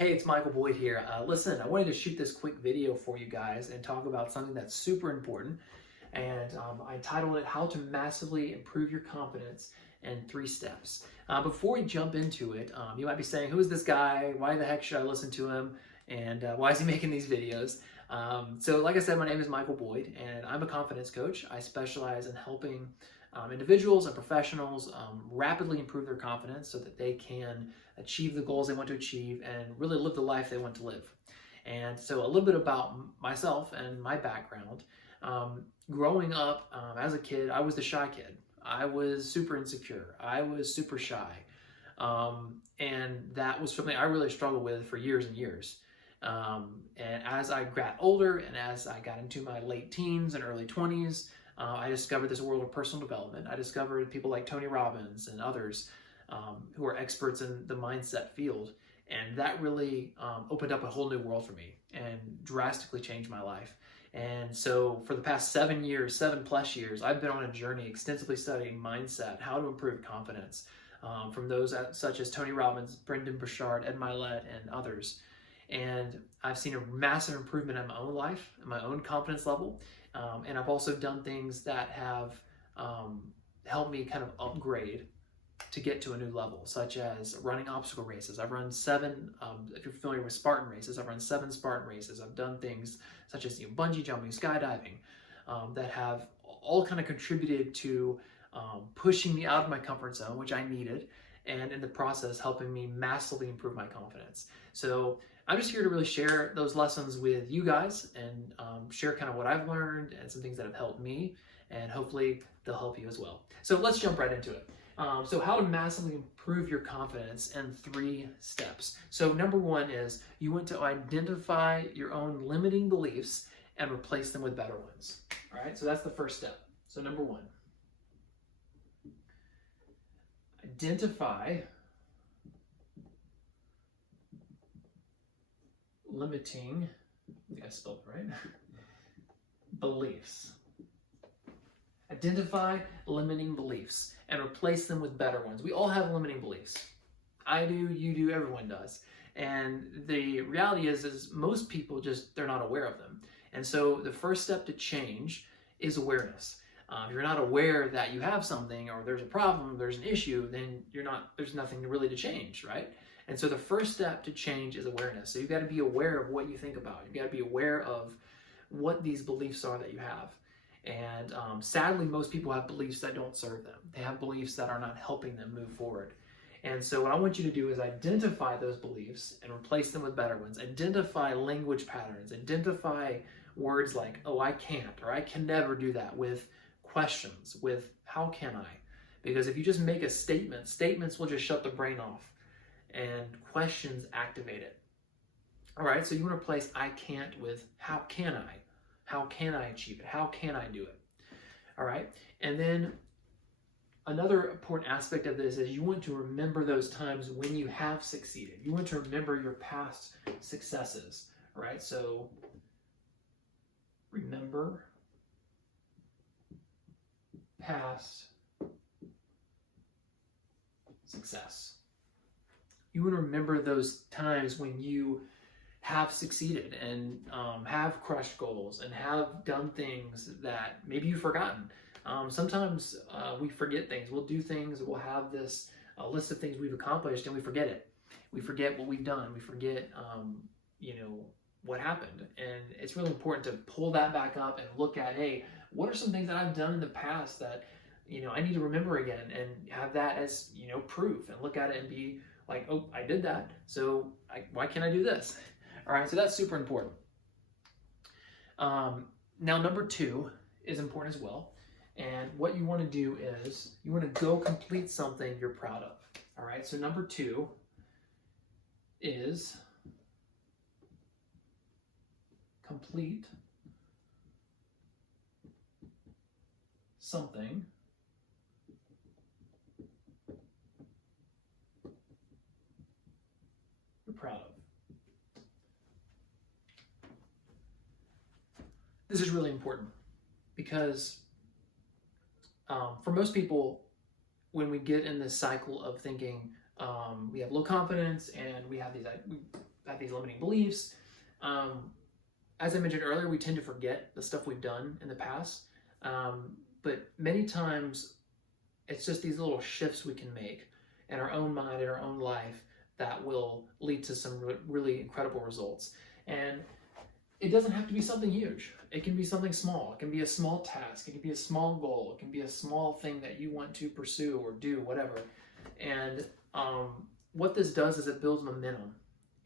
Hey, it's Michael Boyd here. Listen, I wanted to shoot this quick video for you guys and talk about something that's super important. And I titled it How to Massively Improve Your Confidence in 3 Steps. Before we jump into it, you might be saying, who is this guy? Why the heck should I listen to him? And why is he making these videos? So like I said, my name is Michael Boyd, and I'm a confidence coach. I specialize in helping individuals and professionals rapidly improve their confidence so that they can achieve the goals they want to achieve and really live the life they want to live. And so a little bit about myself and my background. Growing up as a kid, I was the shy kid. I was super insecure. I was super shy. And that was something I really struggled with for years and years. And as I got older and as I got into my late teens and early 20s, I discovered this world of personal development. I discovered people like Tony Robbins and others who are experts in the mindset field. And that really opened up a whole new world for me and drastically changed my life. And so for the past 7 years, 7+ years, I've been on a journey extensively studying mindset, how to improve confidence from those such as Tony Robbins, Brendon Burchard, Ed Mylett, and others. And I've seen a massive improvement in my own life, in my own confidence level. And I've also done things that have helped me kind of upgrade to get to a new level, such as running obstacle races. I've run 7, if you're familiar with Spartan races, I've run 7 Spartan races. I've done things such as bungee jumping, skydiving, that have all kind of contributed to pushing me out of my comfort zone, which I needed, and in the process helping me massively improve my confidence. So I'm just here to really share those lessons with you guys and share kind of what I've learned and some things that have helped me, and hopefully they'll help you as well. So let's jump right into it. So how to massively improve your confidence in 3 steps. So number 1 is you want to identify your own limiting beliefs and replace them with better ones. All right, so that's the first step. So number 1, identify limiting, I think I spelled it right, beliefs. Identify limiting beliefs and replace them with better ones. We all have limiting beliefs. I do, you do, everyone does. And the reality is most people they're not aware of them. And so the first step to change is awareness. If you're not aware that you have something or there's a problem, there's an issue, then there's nothing really to change, right? And so the first step to change is awareness. So you've got to be aware of what you think about. You've got to be aware of what these beliefs are that you have. And sadly, most people have beliefs that don't serve them. They have beliefs that are not helping them move forward. And so what I want you to do is identify those beliefs and replace them with better ones. Identify language patterns. Identify words like, oh, I can't, or I can never do that, with questions, with how can I? Because if you just make a statement, statements will just shut the brain off, and questions activate it. All right, so you want to replace I can't with how can I? How can I achieve it? How can I do it? All right. And then another important aspect of this is you want to remember those times when you have succeeded. You want to remember your past successes. All right. So remember past success. You want to remember those times when you have succeeded and have crushed goals and have done things that maybe you've forgotten. Sometimes we forget things. We'll do things, we'll have this list of things we've accomplished, and we forget it. We forget what we've done. We forget, what happened. And it's really important to pull that back up and look at, hey, what are some things that I've done in the past that, I need to remember again, and have that as, proof, and look at it and be like, oh, I did that. So why can't I do this? All right, so that's super important. Now, number 2 is important as well. And what you want to do is you want to go complete something you're proud of. All right, so number 2 is complete something you're proud of. This is really important because for most people, when we get in this cycle of thinking we have low confidence and we have these limiting beliefs. As I mentioned earlier, we tend to forget the stuff we've done in the past. But many times it's just these little shifts we can make in our own mind, in our own life, that will lead to some really incredible results. And it doesn't have to be something huge. It can be something small. It can be a small task. It can be a small goal. It can be a small thing that you want to pursue or do, whatever. And what this does is it builds momentum.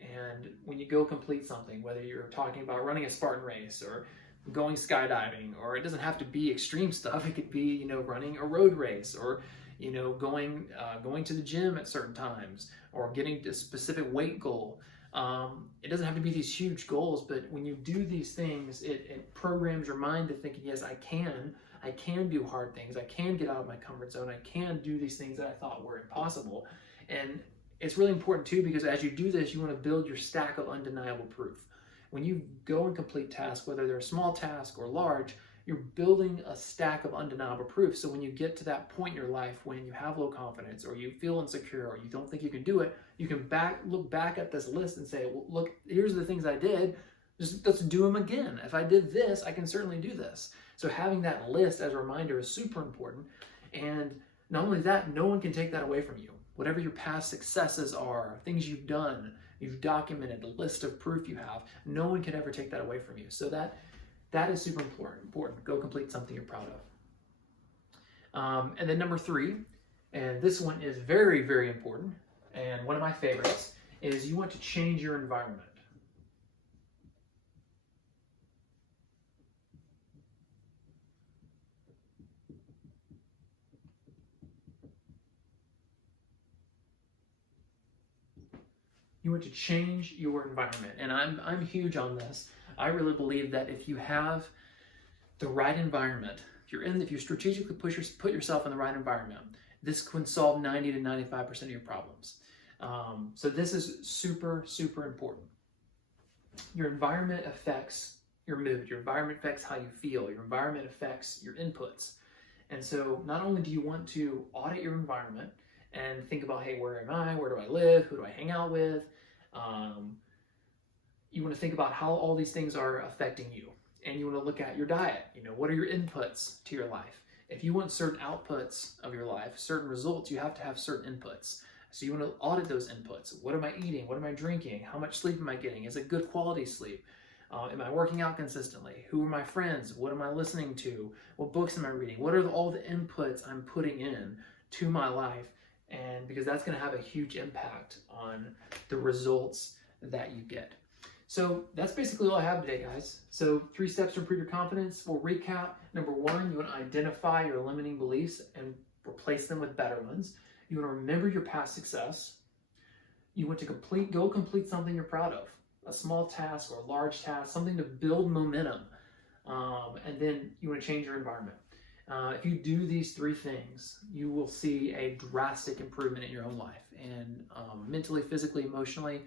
And when you go complete something, whether you're talking about running a Spartan race or going skydiving, or it doesn't have to be extreme stuff. It could be, you know, running a road race, or, you know, going to the gym at certain times, or getting a specific weight goal. It doesn't have to be these huge goals, but when you do these things, it programs your mind to thinking, yes, I can do hard things. I can get out of my comfort zone. I can do these things that I thought were impossible. And it's really important too, because as you do this, you want to build your stack of undeniable proof. When you go and complete tasks, whether they're a small task or large, you're building a stack of undeniable proof. So when you get to that point in your life when you have low confidence, or you feel insecure, or you don't think you can do it, you can look back at this list and say, well, look, here's the things I did. Let's do them again. If I did this, I can certainly do this. So having that list as a reminder is super important. And not only that, no one can take that away from you. Whatever your past successes are, things you've done, you've documented, the list of proof you have, no one can ever take that away from you. So that is super important. Go complete something you're proud of. And then number 3, and this one is very, very important, and one of my favorites, is you want to change your environment. You want to change your environment. And I'm huge on this. I really believe that if you have the right environment, if you strategically put yourself in the right environment, this can solve 90 to 95% of your problems. So this is super, super important. Your environment affects your mood. Your environment affects how you feel. Your environment affects your inputs. And so not only do you want to audit your environment and think about, hey, where am I? Where do I live? Who do I hang out with? You want to think about how all these things are affecting you. And you want to look at your diet. You know, what are your inputs to your life? If you want certain outputs of your life, certain results, you have to have certain inputs. So you want to audit those inputs. What am I eating? What am I drinking? How much sleep am I getting? Is it good quality sleep? Am I working out consistently? Who are my friends? What am I listening to? What books am I reading? What are all the inputs I'm putting in to my life? And because that's going to have a huge impact on the results that you get. So that's basically all I have today, guys. So 3 steps to improve your confidence. We'll recap. Number 1, you want to identify your limiting beliefs and replace them with better ones. You want to remember your past success. You want to go complete something you're proud of. A small task or a large task, something to build momentum. And then you want to change your environment. If you do these 3 things, you will see a drastic improvement in your own life. And mentally, physically, emotionally,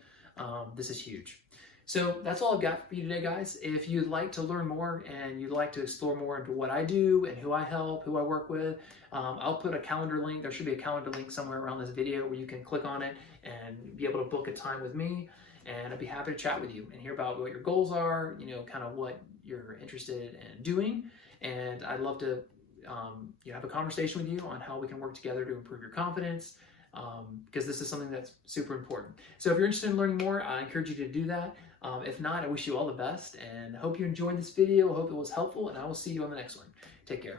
this is huge. So that's all I've got for you today, guys. If you'd like to learn more and you'd like to explore more into what I do and who I help, who I work with, I'll put a calendar link. There should be a calendar link somewhere around this video where you can click on it and be able to book a time with me. And I'd be happy to chat with you and hear about what your goals are, you know, kind of what you're interested in doing. And I'd love to have a conversation with you on how we can work together to improve your confidence, because this is something that's super important. So if you're interested in learning more, I encourage you to do that. If not, I wish you all the best and hope you enjoyed this video. I hope it was helpful, and I will see you on the next one. Take care.